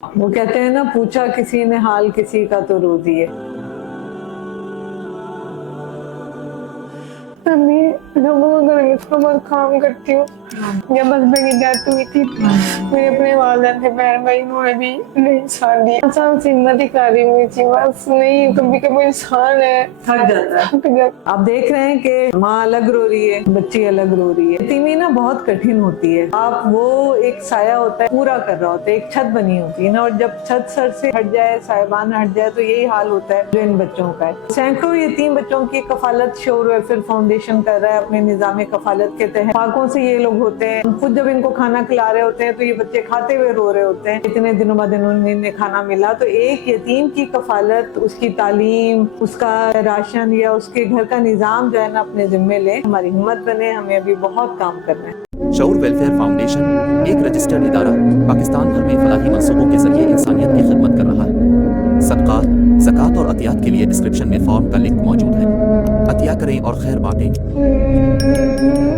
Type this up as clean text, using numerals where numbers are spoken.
وہ کہتے ہیں نا، پوچھا کسی نے حال کسی کا تو رو دیے۔ میں لوگوں کو گھر میں تھوڑا بہت کام کرتی ہوں۔ جب ہسبینڈ کی ڈیتھ ہوئی تھی میرے اپنے والدین تھے، بہن بھائی انہوں نے بھی نہیں ساتھ دیا۔ انسان سے ہمت ہی کاری ہوئی تھی، بس نہیں، کبھی کبھی انسان ہے تھک جاتا ہے۔ آپ دیکھ رہے ہیں کہ ماں الگ رو رہی ہے، بچی الگ رو رہی ہے۔ یتیمی نا بہت کٹھن ہوتی ہے۔ آپ وہ ایک سایہ ہوتا ہے، پورا کر رہا ہوتا ہے، ایک چھت بنی ہوتی ہے نا، اور جب چھت سر سے ہٹ جائے، سائبان ہٹ جائے، تو یہی حال ہوتا ہے جو ان بچوں کا ہے۔ سینکڑوں یتیم بچوں کی کفالت شور ویلفیئر فاؤنڈیشن کر رہا ہے اپنے نظام کفالت کے تحت۔ پاکوں سے یہ لوگ ہوتے ہیں، خود جب ان کو کھانا کھلا رہے ہوتے ہیں تو یہ بچے کھاتے ہوئے رو رہے ہوتے ہیں، اتنے دنوں بعد انہیں کھانا ملا۔ تو ایک یتیم کی کفالت، اس کی تعلیم، اس کا راشن یا اس کے گھر کا نظام جو ہے نا اپنے ذمے لے، ہماری ہمت بنے، ہمیں ابھی بہت کام کرنا ہے۔ شعور ویلفیئر فاؤنڈیشن ایک رجسٹرڈ ادارہ پاکستان بھر میں فلاحی منصوبوں کے ذریعے انسانیت کی خدمت کر رہا ہے۔ صدقات، زکوٰۃ اور عطیات کے لیے ڈسکرپشن میں فارم کا لنک موجود ہے۔ عطیہ کریں اور خیر بانٹیں۔